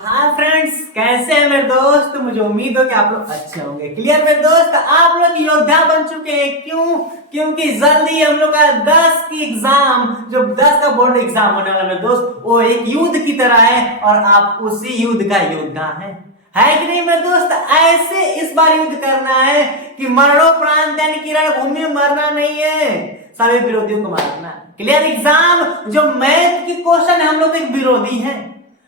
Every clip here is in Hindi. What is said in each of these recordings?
हाँ फ्रेंड्स, कैसे हैं मेरे दोस्त। मुझे उम्मीद हो कि आप लोग अच्छे होंगे। क्लियर मेरे दोस्त, आप लोग योद्धा बन चुके हैं। क्यों? क्योंकि जल्दी हम लोग का 10 की एग्जाम, जो 10 का बोर्ड एग्जाम होने वाला मेरे दोस्त, वो एक युद्ध की तरह है और आप उसी युद्ध का योद्धा है कि नहीं मेरे दोस्त। ऐसे इस बार युद्ध करना है कि मरणोपरांत यानी कि रणभूमि में मरना नहीं है, सभी विरोधियों को मारना है। क्लियर। एग्जाम जो मैथ की क्वेश्चन है, हम लोग एक विरोधी है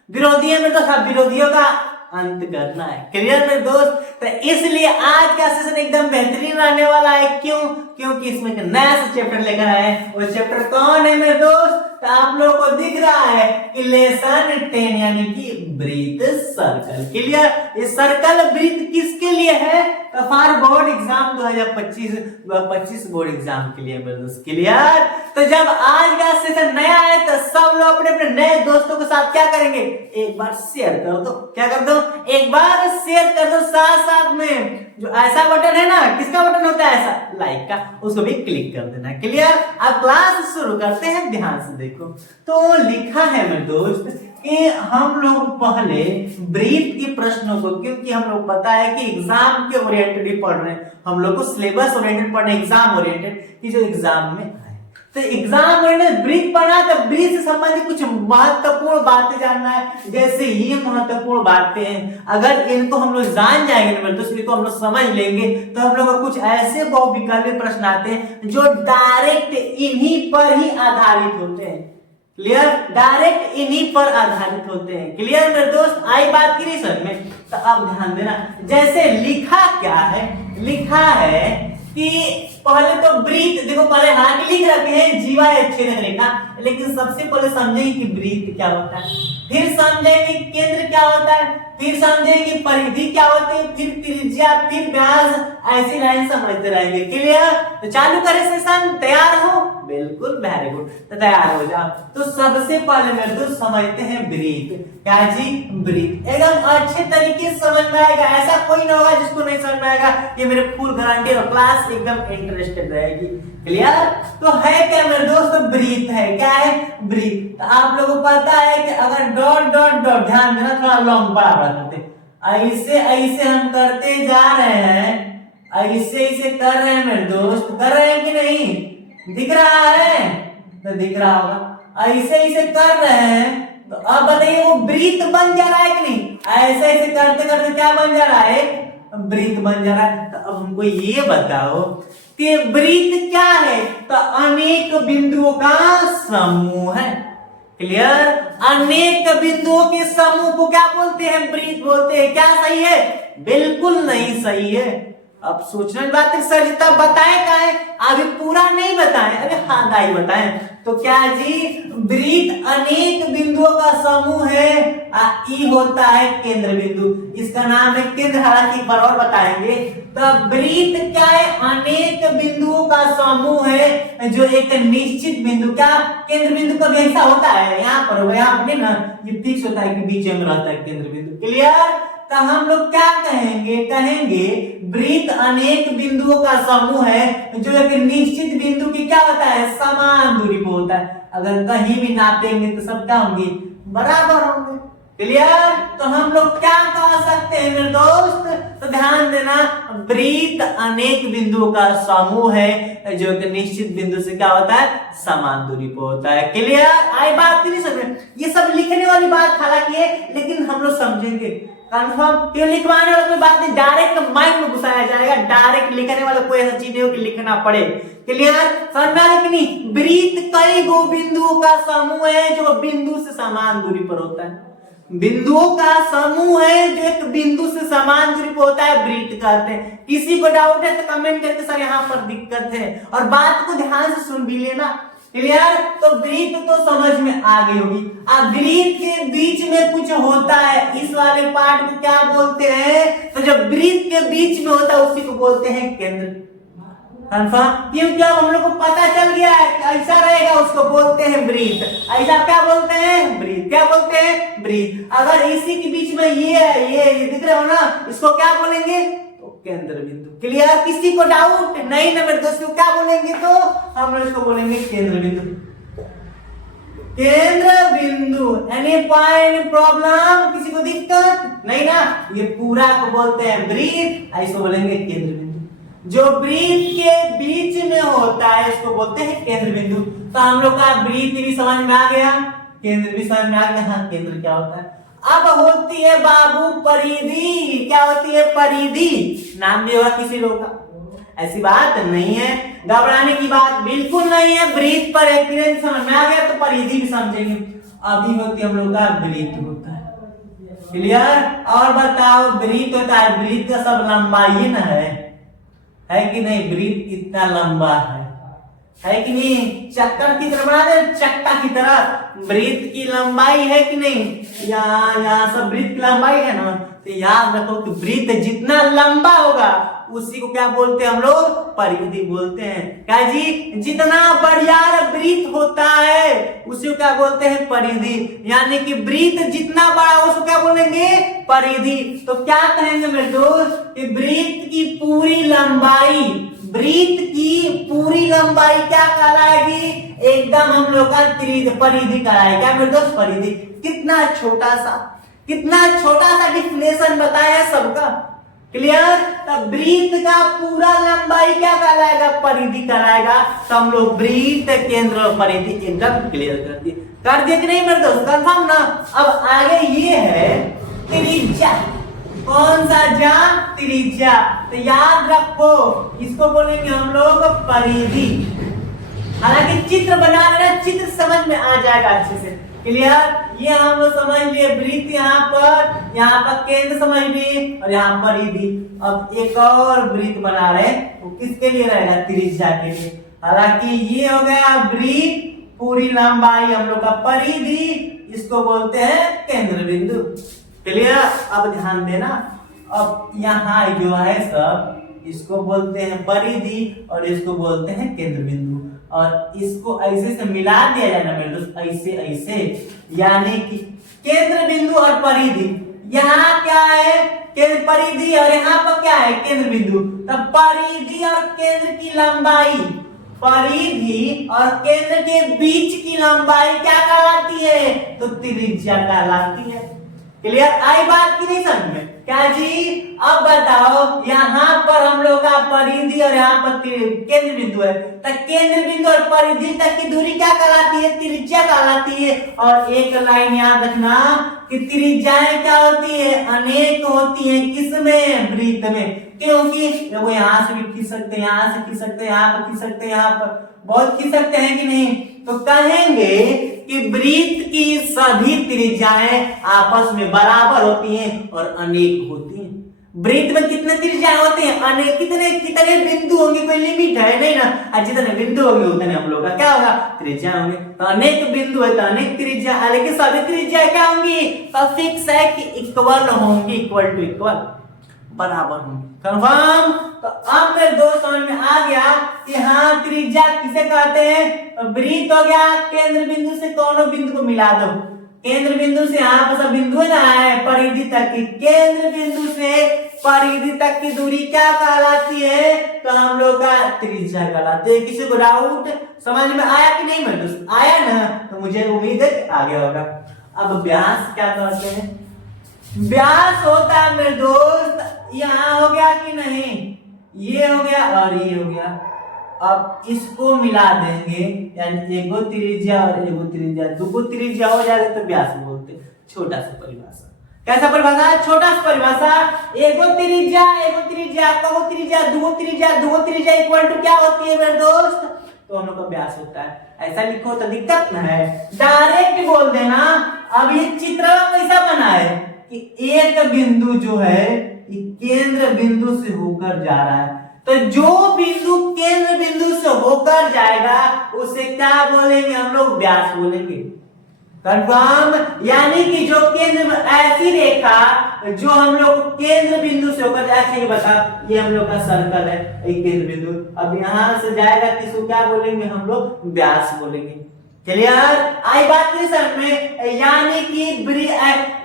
मेरे दोस्त, सब विरोधियों का अंत करना है। क्लियर मेरे दोस्त। तो इसलिए आज का सेशन एकदम बेहतरीन रहने वाला है। क्यों? क्योंकि इसमें एक नया सा चैप्टर लेकर आए हैं। वो चैप्टर कौन है मेरे दोस्त? तो आप लोगों को दिख रहा है कि लेसन 10 यानी कि ब्रीथ सर्कल। क्लियर। ये सर्कल ब्रीथ किसके लिए है? तो for board exam 2025 board exam के लिए मेरे दोस्त। क्लियर। तो जब आज का सेशन नया है तो सब लोग अपने अपने नए दोस्तों के साथ क्या करेंगे, एक बार शेयर कर दो। क्या कर दो? एक बार शेयर कर दो। साथ साथ में जो ऐसा बटन है ना, किसका बटन होता है ऐसा, लाइक का, उसको भी क्लिक कर देना। क्लियर। अब क्लास शुरू करते हैं, ध्यान से देखो। तो लिखा है मेरे दोस्त कि हम लोग पहले ब्रीथ के प्रश्नों को, क्योंकि हम लोग पता है कि एग्जाम के ओरिएंटेड ही पढ़ रहे हैं, हम लोग को सिलेबस ओरिएंटेड पढ़ना, एग्जाम ओरिएंटेड कि जो एग्जाम में आए। तो एग्जाम ओरिएंटेड ब्रीथ पढ़ना, तो ब्रीथ से संबंधित कुछ महत्वपूर्ण बातें जानना है। जैसे ये महत्वपूर्ण बातें हैं, अगर इनको हम लोग जान जाएंगे तो इसको हम लोग समझ लेंगे, तो हम लोग को कुछ ऐसे बहुविकल्पी प्रश्न आते हैं जो डायरेक्ट इन्हीं पर ही आधारित होते हैं। क्लियर। डायरेक्ट इन्हीं पर आधारित होते हैं। क्लियर मेरे दोस्त, आई बात की नहीं समझ में? तो अब ध्यान देना। जैसे लिखा क्या है, लिखा है कि पहले तो ब्रीथ, देखो पहले हालांकि लिख रखे हैं जीवा छेदक रेखा, लेकिन सबसे पहले समझेंगे कि ब्रीथ क्या होता है, फिर समझेंगे केंद्र क्या होता है, फिर समझेंगे परिधि क्या होती है, फिर त्रिज्या, फिर व्यास, ऐसी लाइन समझते रहेंगे। क्लियर। तो चालू करें सेशन, तैयार हो? बिल्कुल, वेरी गुड। तो तैयार हो जाओ। तो सबसे पहले मेरे दोस्त समझते हैं ब्रीथ। क्या जी? ब्रीथ एकदम अच्छे तरीके से समझ में आएगा, ऐसा कोई ना होगा जिसको नहीं समझ में आएगा। ये मेरे फुल गारंटी और क्लास एकदम इंटरेस्टेड रहेगी। क्लियर। तो है क्या मेरे दोस्त? ब्रीथ है। क्या है? ब्रीथ। तो आप लोगों को पता है कि अगर डॉट डॉट डॉट, ध्यान देना, थोड़ा लॉन्ग बराबर करते, ऐसे ऐसे हम करते जा रहे हैं, ऐसे ऐसे कर रहे हैं मेरे दोस्त, कर रहे हैं कि नहीं? दिख रहा है? तो दिख रहा होगा। ऐसे ऐसे कर रहे हैं, तो अब बताइए वो ब्रीथ बन जा रहा है कि नहीं? ऐसे ऐसे करते करते क्या बन जा रहा है? ब्रीथ बन जा रहा है। तो अब हमको ये बताओ कि ब्रीथ क्या है? तो अनेक बिंदुओं का समूह है। क्लियर। अनेक बिंदुओं के समूह को क्या बोलते हैं? ब्रीथ बोलते हैं। क्या सही है? बिल्कुल नहीं सही है। अब सोचने की बात है, सर जी तब बताए क्या है? अभी पूरा नहीं बताए। अरे हाँ दाई बताए। तो क्या जी? ब्रीथ अनेक बिंदुओं का समूह है। ई होता है केंद्र बिंदु, इसका नाम है केंद्र। हालांकि एक बार और बताएंगे। तो ब्रीथ क्या है? अनेक बिंदुओं का समूह है जो एक निश्चित बिंदु, क्या केंद्र बिंदु का ऐसा होता है, यहाँ पर यहाँ पर ना, ये फिक्स होता है कि बीच में रहता है केंद्र बिंदु। क्लियर। तो हम लोग क्या कहेंगे? कहेंगे ब्रीथ अनेक बिंदुओं का समूह है जो एक निश्चित बिंदु की क्या होता है, समान दूरी पर होता है। अगर कहीं भी नापेंगे तो सब क्या होंगे? बराबर होंगे। क्लियर। तो हम लोग क्या कह सकते हैं मेरे दोस्त? तो ध्यान देना, ब्रीथ अनेक बिंदुओं का समूह है जो एक निश्चित बिंदु से क्या होता है, समान दूरी पर होता है। क्लियर। आई बात नहीं समझ में? ये सब लिखने वाली बात हालांकि है, लेकिन हम लोग समझेंगे कंफर्म। क्यों लिखवाने वाला कोई बात नहीं, डायरेक्ट माइंड में घुसाया जाएगा। डायरेक्ट लिखने वाला कोई ऐसा चीज नहीं हो कि लिखना पड़े। क्लियर। समझ में आया कि नहीं? ब्रीथ कई गो बिंदुओं का समूह है जो बिंदु से समान दूरी पर होता है। बिंदुओं का समूह है जो एक बिंदु से समान दूरी पर होता है, ब्रीथ कहते हैं। किसी को डाउट है तो कमेंट करके सर यहाँ पर दिक्कत है, और बात को ध्यान से सुन भी लेना। क्लियर। तो ब्रीथ तो समझ में आ गई होगी। अब ब्रीथ के बीच में कुछ होता है, इस वाले पार्ट को क्या बोलते हैं? तो जब ब्रीथ के बीच में होता है उसी को बोलते हैं केंद्र। कंफर्म? क्योंकि अब हम लोग को पता चल गया है कि ऐसा रहेगा, उसको बोलते हैं ब्रीथ। ऐसा क्या बोलते हैं? ब्रीथ। क्या बोलते हैं? ब्रीथ। अगर इसी के बीच में ये है, ये दिख रहा हो ना, इसको क्या बोलेंगे? केंद्र बिंदु। क्लियर। किसी को डाउट नहीं ना मेरे दोस्तों? क्या बोलेंगे? तो हम लोग इसको बोलेंगे केंद्र बिंदु। केंद्र बिंदु। एनी पॉइंट प्रॉब्लम, किसी को दिक्कत नहीं ना? ये पूरा को बोलते हैं वृत्त, इसको बोलेंगे केंद्र बिंदु। जो वृत्त के बीच में होता है इसको बोलते हैं केंद्र बिंदु। तो हम लोग का वृत्त भी समझ में आ गया, केंद्र भी समझ में आ गया। हाँ, केंद्र क्या होता है। अब होती है बाबू परिधि। क्या होती है? परिधि। नाम भी होगा किसी लोग का, ऐसी बात नहीं है, घबराने की बात बिल्कुल नहीं है। वृत्त पर एक समझ में आ गया तो परिधि भी समझेंगे। अभी होती हम लोग का वृत्त होता है, क्लियर? और बताओ, वृत्त होता है, वृत्त का सब लंबाई ना है कि नहीं? वृत्त कितना लंबा है कि नहीं? चक्कर की तरह बना दे, चक्का की तरह। वृत्त की लंबाई है कि नहीं? यहाँ सब वृत्त की लंबाई है ना, तो याद रखो कि वृत्त जितना लंबा होगा उसी को क्या बोलते हैं हम लोग? परिधि बोलते हैं। क्या जी? जितना बड़ियार वृत्त होता है उसी को क्या बोलते हैं? परिधि। यानी कि वृत्त जितना बड़ा उसको क्या बोलेंगे? परिधि। तो क्या कहेंगे मेरे दोस्त कि वृत्त की पूरी लंबाई, वृत्त की पूरी लंबाई क्या कहलाएगी? एकदम हम लोग का परिधि कहलाएगी। क्या मेरे दोस्त? परिधि। कितना छोटा सा डिफिनेशन बताया सबका, क्लियर? तब वृत्त का पूरा लंबाई क्या कहलाएगा? परिधि कहलाएगा। तो हम लोग वृत्त, केंद्र और परिधि एकदम क्लियर कर दिए कि नहीं मेरे दोस्त? कंफर्म ना? अब आगे ये है त्रिज्या। कौन सा जा? त्रिज्या। तो याद रखो, इसको बोलेंगे हम लोग परिधि। हालांकि चित्र बना लेना, चित्र समझ में आ जाएगा अच्छे से, क्लियर? ये हम लोग समझ लिए वृत्त, यहाँ पर केंद्र समझ लिए और यहाँ परिधि। अब एक और वृत्त बना रहे, वो किसके लिए रहेगा? त्रिज्या के लिए। हालांकि ये हो गया वृत्त, पूरी लंबाई हम लोग का परिधि, इसको बोलते हैं केंद्र बिंदु, क्लियर? अब ध्यान देना, अब यहाँ जो है सब इसको बोलते हैं परिधि और इसको बोलते हैं केंद्र बिंदु। और इसको ऐसे से मिला दिया जाए ना मेरे दोस्त, ऐसे, यानी कि केंद्र बिंदु और परिधि। यहाँ क्या है? केंद्र परिधि, और यहाँ पर क्या है? केंद्र बिंदु। तब परिधि और केंद्र की लंबाई, परिधि और केंद्र के बीच की लंबाई क्या कहलाती है? तो त्रिज्या कहलाती है। क्लियर? आई बात की नहीं समझ में? क्या जी? अब बताओ, यहाँ पर हम लोग का परिधि और यहाँ पर केंद्र बिंदु है, तो केंद्र बिंदु और परिधि तक की दूरी क्या कहलाती है? त्रिज्या कहलाती है। और एक लाइन याद रखना कि त्रिज्याएं क्या होती है? अनेक होती है। किसमें? वृत्त में। क्योंकि वो यहाँ से भी खींच सकते हैं, यहाँ से खींच सकते हैं, यहाँ पर खींच सकते हैं, यहाँ पर बहुत खींच सकते हैं कि नहीं? तो कहेंगे कि वृत्त की सभी त्रिज्याएं आपस में बराबर होती हैं और अनेक होती हैं। वृत्त में कितने त्रिज्याएं होती हैं? अनेक। कितने बिंदु होंगे? कोई लिमिट है नहीं ना? जितने बिंदु होंगे उतने हम लोग का क्या होगा? त्रिज्या होंगे। तो अनेक बिंदु है तो अनेक त्रिज्या, लेकिन सभी त्रिज्या क्या होंगी? तो फिक्स है कि इक्वल होंगी, इक्वल टू इक्वल, बराबर होंगे। कंफर्म? तो अब मेरे दोस्त समझ में आ गया कि हाँ, त्रिज्या किसे कहते हैं? वृत्त हो गया, केंद्र बिंदु से दोनों बिंदु को मिला दो। केंद्र बिंदु से यहाँ पर सब बिंदु है ना, है परिधि तक की। केंद्र बिंदु से परिधि तक की दूरी क्या कहलाती है? तो हम लोग का त्रिज्या कहलाती है। किसी को डाउट समझ में आया कि नहीं मेरे दोस्त? आया ना? तो मुझे उम्मीद है कि आगे होगा। अब व्यास क्या कहते हैं? व्यास होता है मेरे दोस्त, यहाँ हो गया कि नहीं? ये हो गया और ये हो गया। अब इसको मिला देंगे, यानी एगो त्रिज्या और एगो त्रिज्या, दो त्रिज्या हो जाएगा तो व्यास बोलते। छोटा सा परिभाषा। कैसा परिभाषा? छोटा सा परिभाषा। एगो त्रिज्या, कगो त्रिज्या, दो त्रिज्या इक्वल टू क्या होती है मेरे दोस्त? तो हम लोग का व्यास होता है। ऐसा लिखो तो दिक्कत ना है, डायरेक्ट बोल देना। अब ये चित्र कैसा बना है कि एक बिंदु जो है केंद्र बिंदु से होकर जा रहा है, तो जो बिंदु केंद्र बिंदु से होकर जाएगा उसे क्या बोलेंगे? हम लोग व्यास बोलेंगे। कंफर्म? यानी कि जो केंद्र, ऐसी रेखा जो हम लोग केंद्र बिंदु से होकर जाएगी, बता ये हम लोग का सर्कल है, एक केंद्र बिंदु। अब यहां से जाएगा किसको क्या बोलेंगे? हम लोग व्यास बोलेंगे। क्लियर? आई बात नहीं समझ में? यानी कि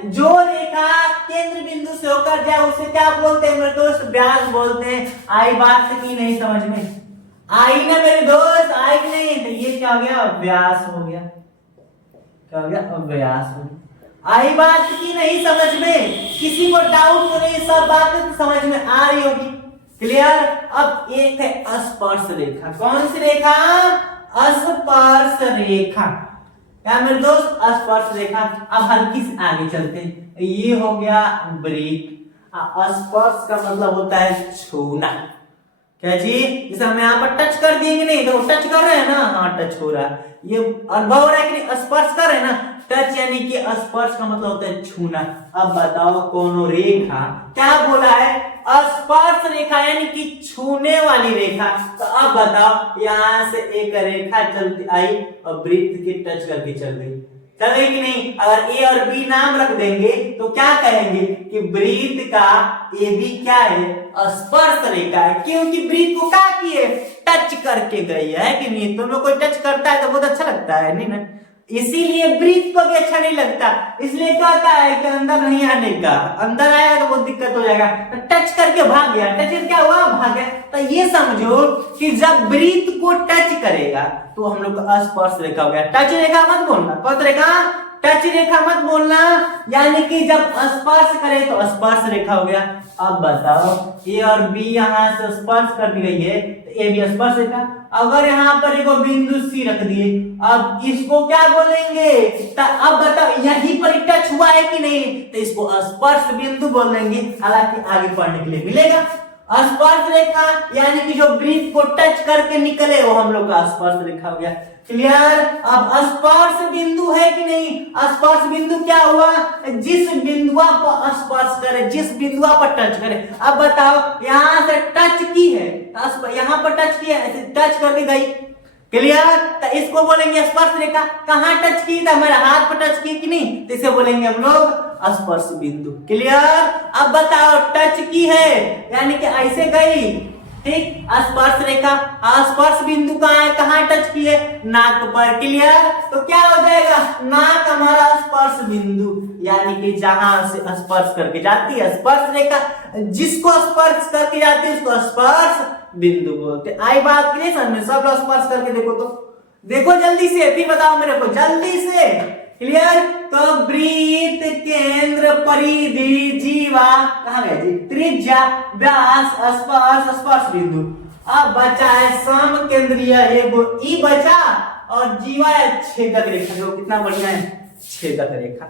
जो रेखा केंद्र बिंदु से होकर जाए उसे क्या बोलते हैं मेरे दोस्त? व्यास बोलते हैं। आई बात की नहीं समझ में? आई ना मेरे दोस्त? आई नहीं? तो ये क्या हो गया? व्यास हो गया। क्या हो गया, व्यास हो गया। आई बात की नहीं समझ में, किसी को डाउट तो नहीं, सब बातें तो समझ में आ रही होगी, क्लियर। अब एक है स्पर्श रेखा, कौन सी रेखा, स्पर्श रेखा, क्या मेरे दोस्त, स्पर्श रेखा। अब हल्की से आगे चलते हैं, ये हो गया वृत्त। स्पर्श का मतलब होता है छूना, क्या जी, जैसे हम यहाँ पर टच कर दिए कि नहीं, तो टच कर रहे हैं ना, हाँ टच हो रहा है, ये अनुभव हो रहा है कि नहीं, स्पर्श कर रहे हैं ना, टच यानी कि स्पर्श का मतलब होता है छूना। अब बताओ कौन रेखा, क्या बोला है, स्पर्श रेखा यानी कि छूने वाली रेखा। तो अब बताओ, यहाँ से एक रेखा चलती आई और वृत्त के टच करके चल गई, चल गई कि नहीं। अगर ए और बी नाम रख देंगे तो क्या कहेंगे कि वृत्त का ए बी क्या है, स्पर्श रेखा है, क्योंकि वृत्त को क्या किए, टच करके गई है कि नहीं। तुम लोग कोई टच करता है तो बहुत अच्छा लगता है, नहीं ना, इसीलिए वृत्त को भी अच्छा नहीं लगता, इसलिए कहता है कि अंदर नहीं आने का, अंदर आएगा तो बहुत दिक्कत हो जाएगा, तो टच करके भाग गया, टच क्या हुआ, भाग गया। तो ये समझो कि जब वृत्त को टच करेगा तो हम लोग का स्पर्श रेखा हो गया। टच रेखा मत बोलना, कौन रेखा, टच रेखा मत बोलना, यानी कि जब स्पर्श करे तो स्पर्श रेखा हो गया। अब बताओ, ए और बी यहाँ से स्पर्श कर दी गई है, तो ए बी स्पर्श रेखा। अगर यहाँ पर एक बिंदु सी रख दिए, अब इसको क्या बोलेंगे, तो अब बताओ यहीं पर टच हुआ है कि नहीं, तो इसको स्पर्श बिंदु बोल देंगे, हालांकि आगे पढ़ने के लिए मिलेगा। स्पर्श रेखा यानी कि जो वृत्त को टच करके निकले वो हम लोग का स्पर्श रेखा हो गया, क्लियर। अब स्पर्श बिंदु है कि नहीं, स्पर्श बिंदु क्या हुआ, जिस बिंदुआ पर स्पर्श करे, जिस बिंदुआ पर टच करे। अब बताओ, यहां से टच की है, यहां पर टच किया, टच करके गई, क्लियर। तो इसको बोलेंगे स्पर्श रेखा। कहां टच की, तो हमारे हाथ पर टच की कि नहीं, तो इसे बोलेंगे हम लोग स्पर्श बिंदु, क्लियर। अब बताओ, टच की है यानी कि ऐसे गई, ठीक, स्पर्श रेखा। स्पर्श बिंदु कहाँ है, कहाँ टच की है, नाक पर, क्लियर। तो क्या हो जाएगा, नाक हमारा स्पर्श बिंदु, यानी कि जहां से स्पर्श करके जाती है स्पर्श रेखा, जिसको स्पर्श करके जाती है उसको स्पर्श बिंदु बोलते। आई बात क्लियर समझ में, सब लोग स्पर्श करके देखो, तो देखो जल्दी से, फिर बताओ मेरे को जल्दी से, क्लियर। तो वृत्त, केंद्र, परिधि, जीवा, कहाँ गए जी, त्रिज्या, व्यास, स्पर्श, स्पर्श बिंदु। अब बचा है सम केंद्रीय, एगो ई बचा, और जीवा है छेदक रेखा, जो कितना बढ़िया है, छेदक रेखा,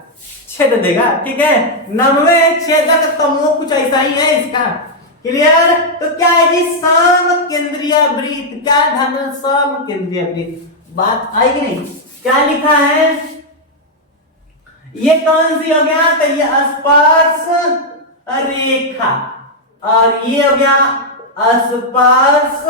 छेद देगा, ठीक है। 90 छेदक तमो, कुछ ऐसा ही है इसका, क्लियर। तो क्या है जी, सम केंद्रीय वृत्त, क्या ढंग, सम केंद्रीय वृत्त, बात आई कि नहीं। क्या लिखा है, ये कौन सी हो गया, तो ये स्पर्श रेखा, और ये हो गया स्पर्श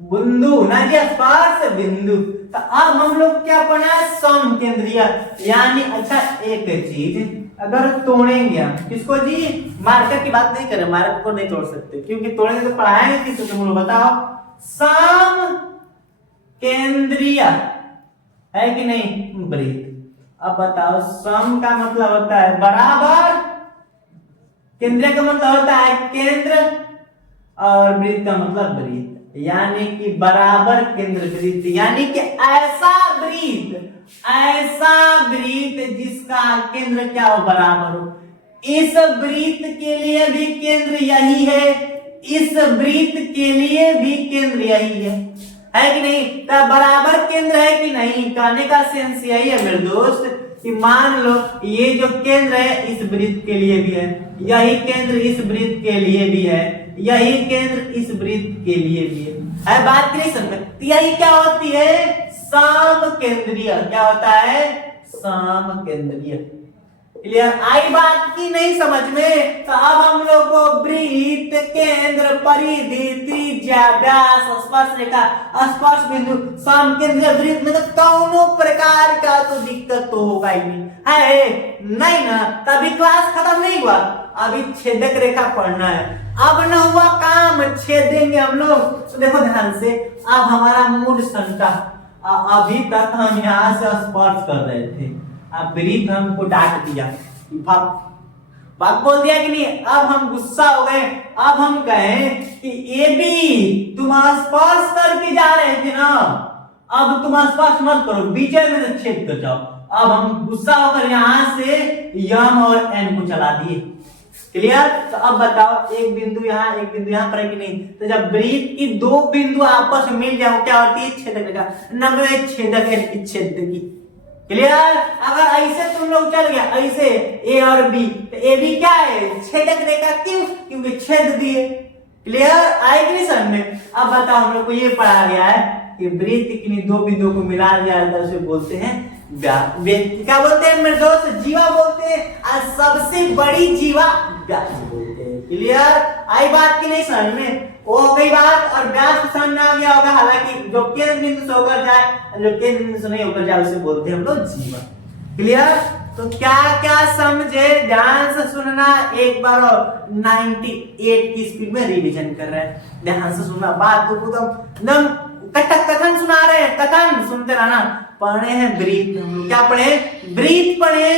बिंदु ना जी, स्पर्श बिंदु। तो अब हम लोग क्या पढ़ा है, सम केंद्रीय, यानी अच्छा एक चीज अगर तोड़ेंगे हम, किसको जी, मार्कर की बात नहीं करें, मार्कर को नहीं तोड़ सकते, क्योंकि तोड़ेंगे तो पढ़ाएंगे किसको, तुम लोग बताओ। सम केंद्रीय है कि नहीं वृत्त। अब बताओ, सम का मतलब होता है बराबर, केंद्र का मतलब होता है केंद्र, और वृत्त का मतलब वृत्त, यानी कि बराबर केंद्र वृत्त, यानी कि ऐसा वृत्त जिसका केंद्र क्या हो, बराबर हो। इस वृत्त के लिए भी केंद्र यही है, इस वृत्त के लिए भी केंद्र यही है कि नहीं, तो बराबर केंद्र है कि नहीं। कहने का सेंस यही है मेरे दोस्त कि मान लो ये जो केंद्र है इस वृत्त के लिए भी है, यही केंद्र इस वृत्त के लिए भी है, यही केंद्र इस वृत्त के लिए भी है बात क्लियर समझ। तो यही क्या होती है, सम केंद्रीय, क्या होता है, सम केंद्रीय, क्लियर। आई बात की नहीं समझ में। तो अब हम लोग को वृत्त, केंद्र, परिधि, त्रिज्या, व्यास, स्पर्श रेखा, स्पर्श बिंदु, सम केंद्रीय वृत्त में तो कौनो प्रकार का तो दिक्कत तो होगा ही नहीं है, नहीं ना। तभी क्लास खत्म नहीं हुआ, अभी छेदक रेखा पढ़ना है। अब न हुआ काम, छेदेंगे हम लोग। तो देखो ध्यान से, अब हमारा मूड संता, अभी तक हम यहाँ से स्पर्श कर रहे थे, अब वृत्त हमको डांट दिया, बात बोल दिया कि नहीं। अब हम गुस्सा हो गए, अब हम कहें कि ए बी तुम स्पर्श करके जा रहे थे ना, अब तुम स्पर्श मत करो, बीच में से छेद कर जाओ। अब हम गुस्सा होकर यहाँ से यम और एन को चला दिए। क्लियर? तो अब बताओ, एक बिंदु यहाँ पर है कि नहीं? तो जब वृत्त की दो बिंदु आपस में मिल जाओ क्या होती है? छेदक रेखा। नंबर एक छेदक है छेदकी। क्लियर? अगर ऐसे तुम लोग चल गया ऐसे ए और बी, तो ए बी क्या है? छेदक रेखा। क्यों? क्योंकि छेद दिए। क्लियर? आए कि नहीं समझ में? अब बताओ, हम लोग को ये पढ़ा गया है कि वृत्त की दो बिंदुओं को मिला दिया जाता है, उसे बोलते हैं व्यास। क्या बोलते हैं मेरे दोस्त? जीवा बोलते हैं। और सबसे बड़ी जीवा व्यास बोलते हैं। क्लियर? आई बात की नहीं समझ में? वो हो गई बात। और व्यास समझ में आ गया होगा। हालांकि जो केंद्र बिंदु से होकर जाए, जो केंद्र बिंदु से नहीं होकर जाए, उसे बोलते हैं हम लोग जीवा। क्लियर? तो क्या क्या समझे? ध्यान से सुनना एक बार। 98 की स्पीड में रिवीजन कर रहे हैं, ध्यान से सुनना। बात तो एकदम कथन सुना रहे हैं, कथन सुनते रहना। पढ़े हैं वृत्त, हम लोग क्या पढ़े? वृत्त पढ़े।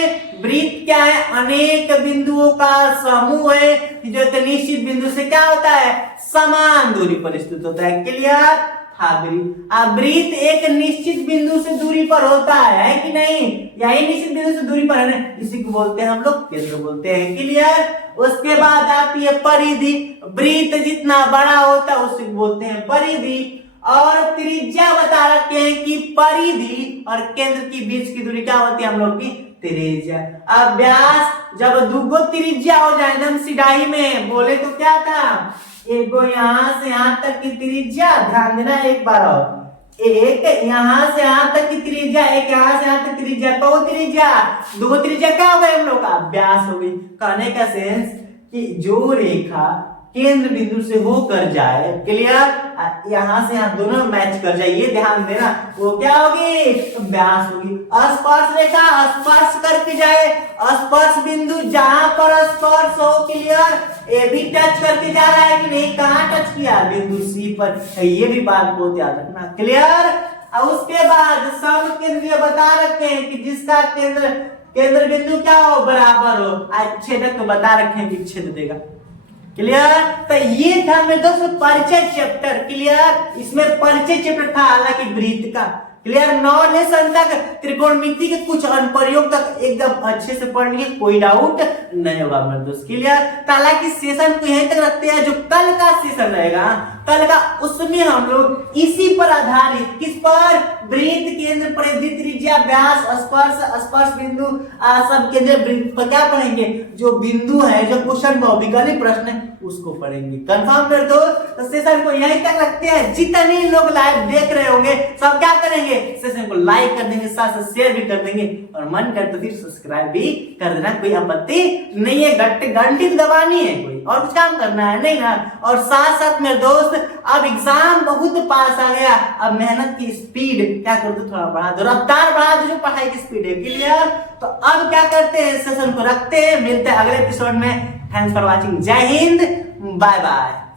वृत्त क्या है? अनेक बिंदुओं का समूह है जो एक निश्चित बिंदु से क्या होता है? समान दूरी पर स्थित होता है। क्लियर? वृत्त एक निश्चित बिंदु से दूरी पर होता है कि नहीं? यही निश्चित बिंदु से दूरी पर है ना, इसी को बोलते हैं हम लोग केंद्र बोलते हैं। क्लियर? उसके बाद आती है परिधि। वृत्त जितना बड़ा होता है उसे बोलते हैं परिधि। और त्रिज्या बता रखे हैं कि परिधि और केंद्र की बीच की दूरी क्या होती है हम लोग की? त्रिज्या। अब व्यास जब दुगो त्रिज्या हो जाए एकदम सीधाई में, बोले तो क्या था? एक गो यहाँ से यहाँ तक की त्रिज्या, ध्यान देना एक बार। और एक यहाँ से यहाँ तक की त्रिज्या, एक यहाँ से यहाँ तक त्रिज्या, तो त्रिज्या दो त्रिज्या क्या हो गई हम लोग का? व्यास हो गई। कहने का सेंस कि जो रेखा केंद्र बिंदु से होकर जाए, क्लियर, यहाँ से यहाँ दोनों मैच कर जाए, ये ध्यान देना, वो क्या होगी? व्यास होगी। स्पर्श रेखा स्पर्श करके जाए, स्पर्श बिंदु जहां पर स्पर्श हो, क्लियर, ये भी टच करके जा रहा है कि नहीं? कहाँ टच किया? बिंदु सी पर। ये भी बात बहुत याद रखना। क्लियर? और उसके बाद समकेंद्रीय बता रखे हैं कि जिसका केंद्र बिंदु क्या हो? बराबर हो। छेदक तो बता रखे हैं कि छेद देगा। क्लियर? तो ये था मेरे दोस्तों परिचय चैप्टर। क्लियर? इसमें परिचय चैप्टर था, हालांकि वृत्त का। क्लियर? 9 लेसन तक त्रिकोणमिति के कुछ अनुप्रयोग तक एकदम अच्छे से पढ़ लिए, कोई डाउट नहीं होगा मेरे दोस्त। क्लियर? हालांकि सेशन को यहीं तक रखते हैं, जो कल का सेशन रहेगा कल का, उसमें हम लोग इसी पर आधारित, किस पर? वृत्त, केंद्र, परिधि, त्रिज्या, व्यास, स्पर्श बिंदु, सब केंद्र वृत्त पर क्या पढ़ेंगे? जो बिंदु है, जो क्वेश्चन भौतिक प्रश्न है, उसको पढ़ेंगे। कंफर्म कर दो। तो सेशन को यहीं तक रखते हैं। जितने लोग लाइव देख रहे होंगे सब क्या करेंगे? सेशन को लाइक कर देंगे, साथ साथ शेयर भी कर देंगे, और मन कर तो फिर सब्सक्राइब भी कर देना। कोई आपत्ति नहीं है, घंटी दबानी है, कोई और कुछ काम करना है नहीं ना। और साथ साथ मेरे दोस्त अब एग्जाम बहुत पास आ गया, अब मेहनत की स्पीड क्या कर दो? थोड़ा बढ़ा दो, रफ्तार बढ़ा दो, जो पढ़ाई की स्पीड है। क्लियर? तो अब क्या करते हैं? सेशन को रखते हैं, मिलते हैं अगले एपिसोड में। Thanks for watching. जय हिंद, बाय बाय।